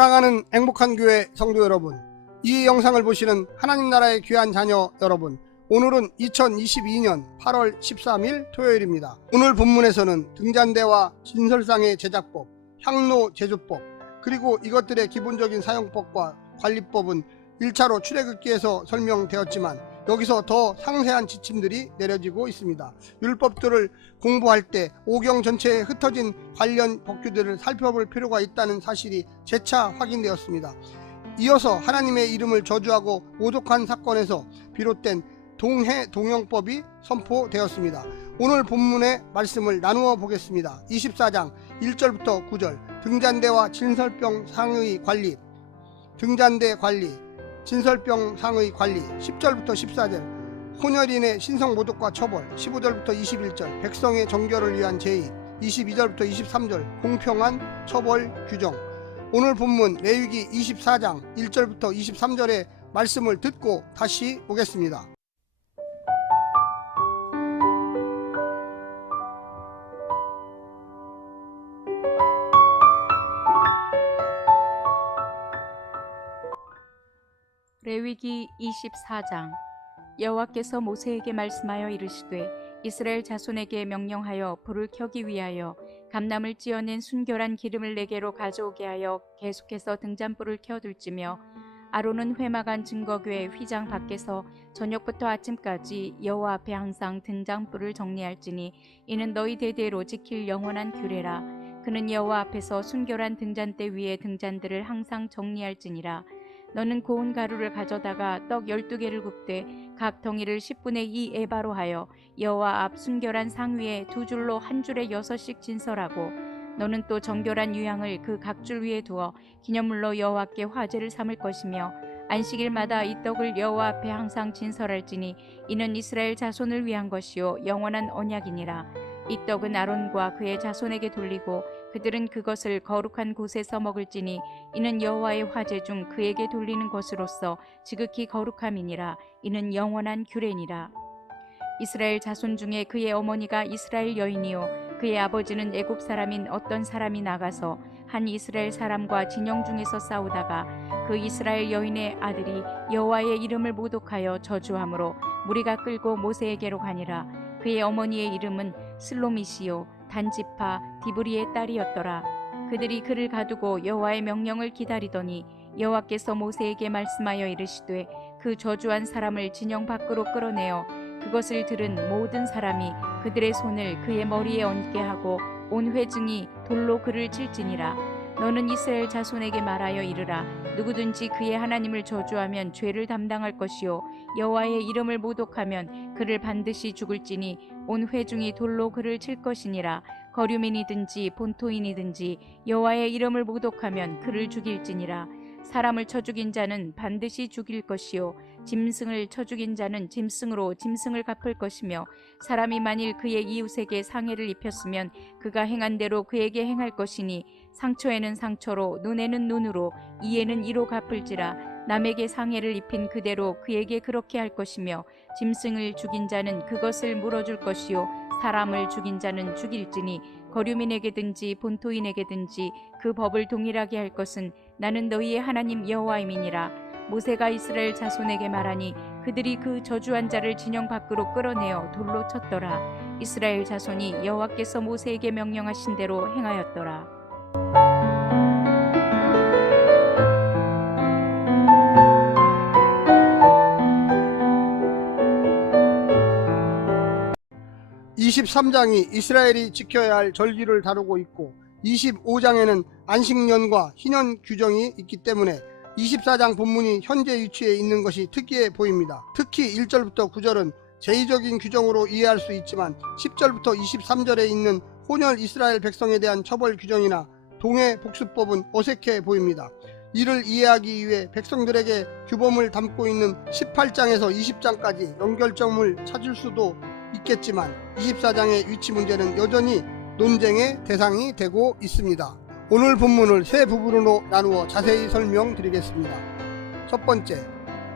사랑하는 행복한 교회 성도 여러분, 이 영상을 보시는 하나님 나라의 귀한 자녀 여러분, 오늘은 2022년 8월 13일 토요일입니다. 오늘 본문에서는 등잔대와 진설상의 제작법, 향로 제조법, 그리고 이것들의 기본적인 사용법과 관리법은 1차로 출애굽기에서 설명되었지만 여기서 더 상세한 지침들이 내려지고 있습니다. 율법들을 공부할 때 오경 전체에 흩어진 관련 법규들을 살펴볼 필요가 있다는 사실이 재차 확인되었습니다. 이어서 하나님의 이름을 저주하고 모독한 사건에서 비롯된 동해동영법이 선포되었습니다. 오늘 본문의 말씀을 나누어 보겠습니다. 24장 1절부터 9절, 등잔대와 진설병 상의 관리, 등잔대 관리, 진설병 상의 관리, 10절부터 14절, 혼혈인의 신성 모독과 처벌, 15절부터 21절, 백성의 정결을 위한 제의, 22절부터 23절, 공평한 처벌 규정. 오늘 본문 레위기 24장 1절부터 23절의 말씀을 듣고 다시 오겠습니다. 레위기 24장. 여호와께서 모세에게 말씀하여 이르시되 이스라엘 자손에게 명령하여 불을 켜기 위하여 감람을 찧어낸 순결한 기름을 네개로 가져오게 하여 계속해서 등잔불을 켜둘지며 아론은 회막안 증거궤 휘장 밖에서 저녁부터 아침까지 여호와 앞에 항상 등잔불을 정리할지니 이는 너희 대대로 지킬 영원한 규례라. 그는 여호와 앞에서 순결한 등잔대 위에 등잔들을 항상 정리할지니라. 너는 고운 가루를 가져다가 떡 12개를 굽되 각 덩이를 10분의 2 에바로 하여 여호와 앞 순결한 상 위에 두 줄로 한 줄에 6씩 진설하고 너는 또 정결한 유향을 그 각 줄 위에 두어 기념물로 여호와께 화제를 삼을 것이며 안식일마다 이 떡을 여호와 앞에 항상 진설할지니 이는 이스라엘 자손을 위한 것이요 영원한 언약이니라. 이 떡은 아론과 그의 자손에게 돌리고 그들은 그것을 거룩한 곳에서 먹을지니 이는 여호와의 화제 중 그에게 돌리는 것으로서 지극히 거룩함이니라. 이는 영원한 규례니라. 이스라엘 자손 중에 그의 어머니가 이스라엘 여인이요 그의 아버지는 애굽 사람인 어떤 사람이 나가서 한 이스라엘 사람과 진영 중에서 싸우다가 그 이스라엘 여인의 아들이 여호와의 이름을 모독하여 저주함으로 무리가 끌고 모세에게로 가니라. 그의 어머니의 이름은 슬로미시요 단지파 디브리의 딸이었더라. 그들이 그를 가두고 여호와의 명령을 기다리더니 여호와께서 모세에게 말씀하여 이르시되 그 저주한 사람을 진영 밖으로 끌어내어 그것을 들은 모든 사람이 그들의 손을 그의 머리에 얹게 하고 온 회중이 돌로 그를 칠지니라. 너는 이스라엘 자손에게 말하여 이르라. 누구든지 그의 하나님을 저주하면 죄를 담당할 것이요 여호와의 이름을 모독하면 그를 반드시 죽을지니 온 회중이 돌로 그를 칠 것이니라. 거류민이든지 본토인이든지 여호와의 이름을 모독하면 그를 죽일지니라. 사람을 쳐 죽인 자는 반드시 죽일 것이요 짐승을 쳐 죽인 자는 짐승으로 짐승을 갚을 것이며 사람이 만일 그의 이웃에게 상해를 입혔으면 그가 행한 대로 그에게 행할 것이니 상처에는 상처로 눈에는 눈으로 이에는 이로 갚을지라. 남에게 상해를 입힌 그대로 그에게 그렇게 할 것이며 짐승을 죽인 자는 그것을 물어줄 것이요 사람을 죽인 자는 죽일지니 거류민에게든지 본토인에게든지 그 법을 동일하게 할 것은 나는 너희의 하나님 여호와임이니라. 모세가 이스라엘 자손에게 말하니 그들이 그 저주한 자를 진영 밖으로 끌어내어 돌로 쳤더라. 이스라엘 자손이 여호와께서 모세에게 명령하신 대로 행하였더라. (23장이) 이스라엘이 지켜야 할 절기를 다루고 있고 25장에는 안식년과 희년 규정이 있기 때문에 24장 본문이 현재 위치에 있는 것이 특이해 보입니다. 특히 1절부터 9절은 제의적인 규정으로 이해할 수 있지만 10절부터 23절에 있는 혼혈 이스라엘 백성에 대한 처벌 규정이나 동해 복수법은 어색해 보입니다. 이를 이해하기 위해 백성들에게 규범을 담고 있는 18장에서 20장까지 연결점을 찾을 수도 있겠지만 24장의 위치 문제는 여전히 논쟁의 대상이 되고 있습니다. 오늘 본문을 세 부분으로 나누어 자세히 설명드리겠습니다. 첫 번째,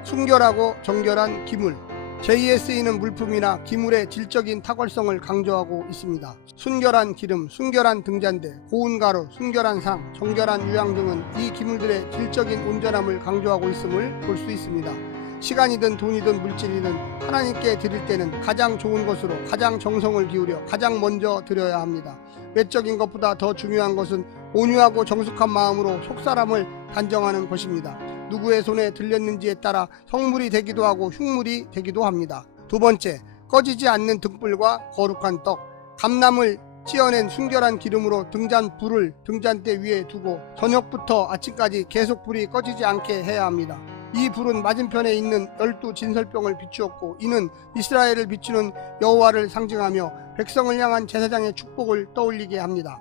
순결하고 정결한 기물. 제2에 쓰이는 물품이나 기물의 질적인 탁월성을 강조하고 있습니다. 순결한 기름, 순결한 등잔대, 고운 가루, 순결한 상, 정결한 유향 등은 이 기물들의 질적인 온전함을 강조하고 있음을 볼 수 있습니다. 시간이든 돈이든 물질이든 하나님께 드릴 때는 가장 좋은 것으로 가장 정성을 기울여 가장 먼저 드려야 합니다. 외적인 것보다 더 중요한 것은 온유하고 정숙한 마음으로 속사람을 단정하는 것입니다. 누구의 손에 들렸는지에 따라 성물이 되기도 하고 흉물이 되기도 합니다. 두 번째, 꺼지지 않는 등불과 거룩한 떡. 감람을 찌어낸 순결한 기름으로 등잔불을 등잔대 위에 두고 저녁부터 아침까지 계속 불이 꺼지지 않게 해야 합니다. 이 불은 맞은편에 있는 12 진설병을 비추었고, 이는 이스라엘을 비추는 여호와를 상징하며 백성을 향한 제사장의 축복을 떠올리게 합니다.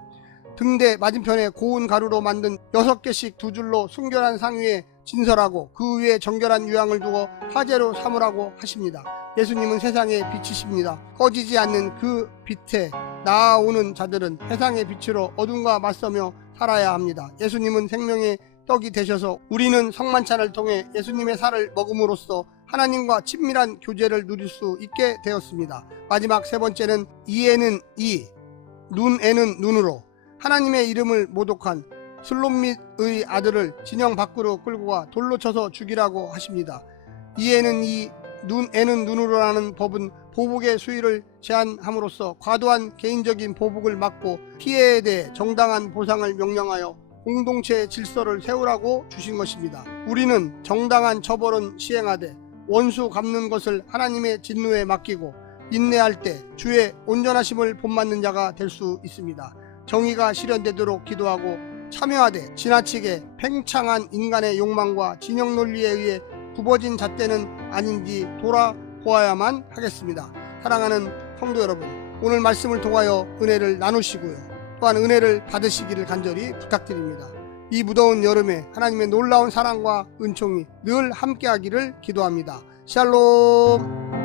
등대 맞은편에 고운 가루로 만든 6개씩 두 줄로 순결한 상 위에 진설하고 그 위에 정결한 유향을 두고 화제로 삼으라고 하십니다. 예수님은 세상의 빛이십니다. 꺼지지 않는 그 빛에 나아오는 자들은 세상의 빛으로 어둠과 맞서며 살아야 합니다. 예수님은 생명의 떡이 되셔서 우리는 성만찬을 통해 예수님의 살을 먹음으로써 하나님과 친밀한 교제를 누릴 수 있게 되었습니다. 마지막 세 번째는 이에는 이, 눈에는 눈으로. 하나님의 이름을 모독한 슬롯밋의 아들을 진영 밖으로 끌고 가 돌로 쳐서 죽이라고 하십니다. 이에는 이, 눈에는 눈으로라는 법은 보복의 수위를 제한함으로써 과도한 개인적인 보복을 막고 피해에 대해 정당한 보상을 명령하여 공동체의 질서를 세우라고 주신 것입니다. 우리는 정당한 처벌은 시행하되 원수 갚는 것을 하나님의 진노에 맡기고 인내할 때 주의 온전하심을 본받는 자가 될 수 있습니다. 정의가 실현되도록 기도하고 참여하되 지나치게 팽창한 인간의 욕망과 진영 논리에 의해 굽어진 잣대는 아닌지 돌아보아야만 하겠습니다. 사랑하는 성도 여러분, 오늘 말씀을 통하여 은혜를 나누시고요, 또한 은혜를 받으시기를 간절히 부탁드립니다. 이 무더운 여름에 하나님의 놀라운 사랑과 은총이 늘 함께하기를 기도합니다. 샬롬.